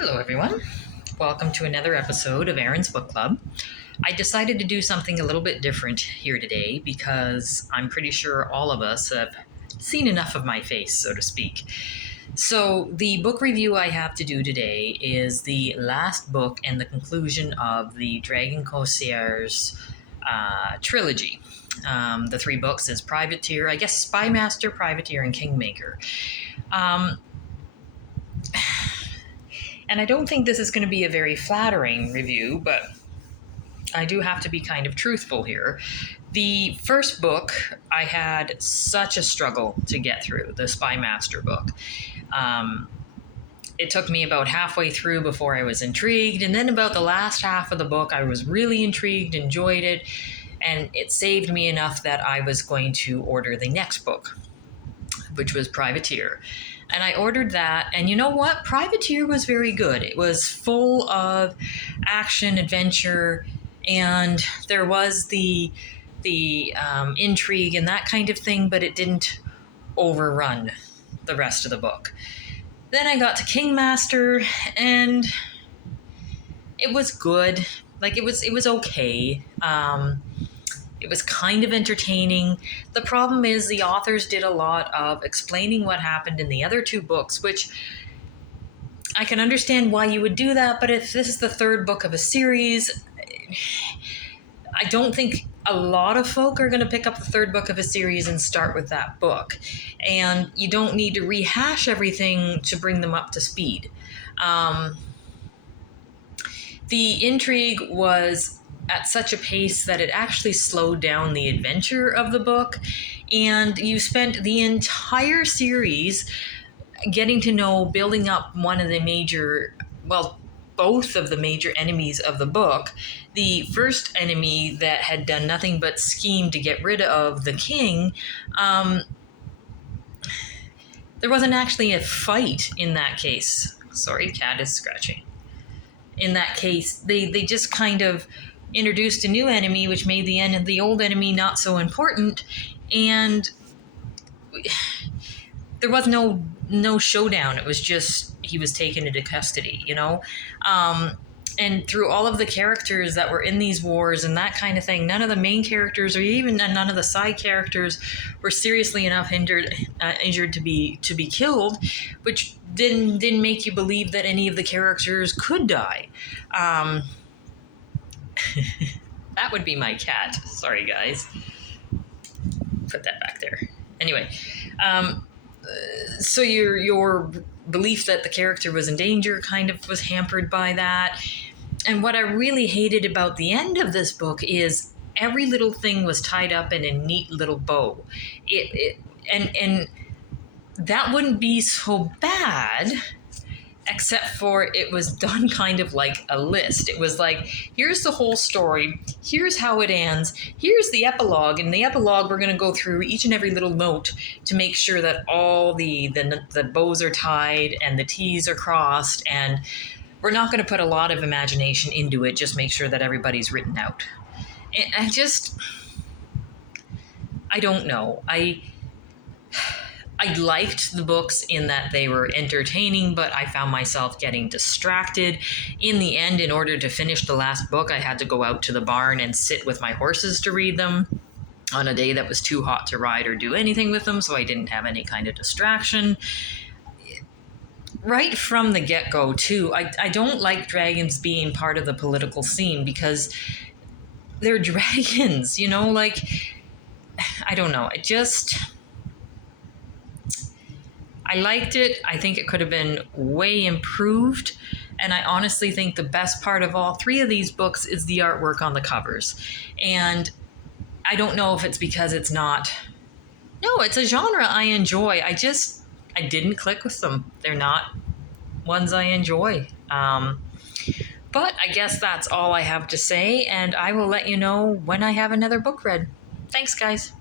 Hello, everyone. Welcome to another episode of Aaron's Book Club. I decided to do something a little bit different here today because I'm pretty sure all of us have seen enough of my face, so to speak. So, the book review I have to do today is the last book and the conclusion of the Dragon Concierge trilogy. The three books is Privateer, I guess Spy Master, Privateer, and Kingmaker. And I don't think this is going to be a very flattering review, but I do have to be kind of truthful here. The first book, I had such a struggle to get through, the Spy Master book. It took me about halfway through before I was intrigued, and then about the last half of the book, I was really intrigued, enjoyed it, and it saved me enough that I was going to order the next book, which was Privateer. And I ordered that, and you know what? Privateer was very good. It was full of action, adventure, and there was the intrigue and that kind of thing, but it didn't overrun the rest of the book. Then I got to Kingmaker, and it was good. Like, it was okay. It was kind of entertaining. The problem is the authors did a lot of explaining what happened in the other two books, which I can understand why you would do that, but if this is the third book of a series, I don't think a lot of folk are going to pick up the third book of a series and start with that book. And you don't need to rehash everything to bring them up to speed. The intrigue was at such a pace that it actually slowed down the adventure of the book, and you spent the entire series getting to know, building up one of the major, well, both of the major enemies of the book. The first enemy that had done nothing but scheme to get rid of the king, there wasn't actually a fight in that case. Sorry, cat is scratching. In that case, they just kind of introduced a new enemy, which made the old enemy not so important, and there was no showdown. It was just he was taken into custody, you know. And through all of the characters that were in these wars and that kind of thing, none of the main characters or even none of the side characters were seriously enough injured to be killed, which didn't make you believe that any of the characters could die. That would be my cat. Sorry, guys. Put that back there. Anyway, so your belief that the character was in danger kind of was hampered by that. And what I really hated about the end of this book is every little thing was tied up in a neat little bow. And that wouldn't be so bad, except for it was done kind of like a list. It was like, here's the whole story, here's how it ends, here's the epilogue. In the epilogue, we're going to go through each and every little note to make sure that all the bows are tied and the T's are crossed, and we're not going to put a lot of imagination into it, just make sure that everybody's written out. And I don't know. I liked the books in that they were entertaining, but I found myself getting distracted. In the end, in order to finish the last book, I had to go out to the barn and sit with my horses to read them on a day that was too hot to ride or do anything with them, so I didn't have any kind of distraction. Right from the get-go, too, I don't like dragons being part of the political scene because they're dragons, you know? Like, I don't know. I liked it. I think it could have been way improved. And I honestly think the best part of all three of these books is the artwork on the covers. And I don't know if it's because it's not... No, it's a genre I enjoy. I didn't click with them. They're not ones I enjoy. But I guess that's all I have to say. And I will let you know when I have another book read. Thanks, guys.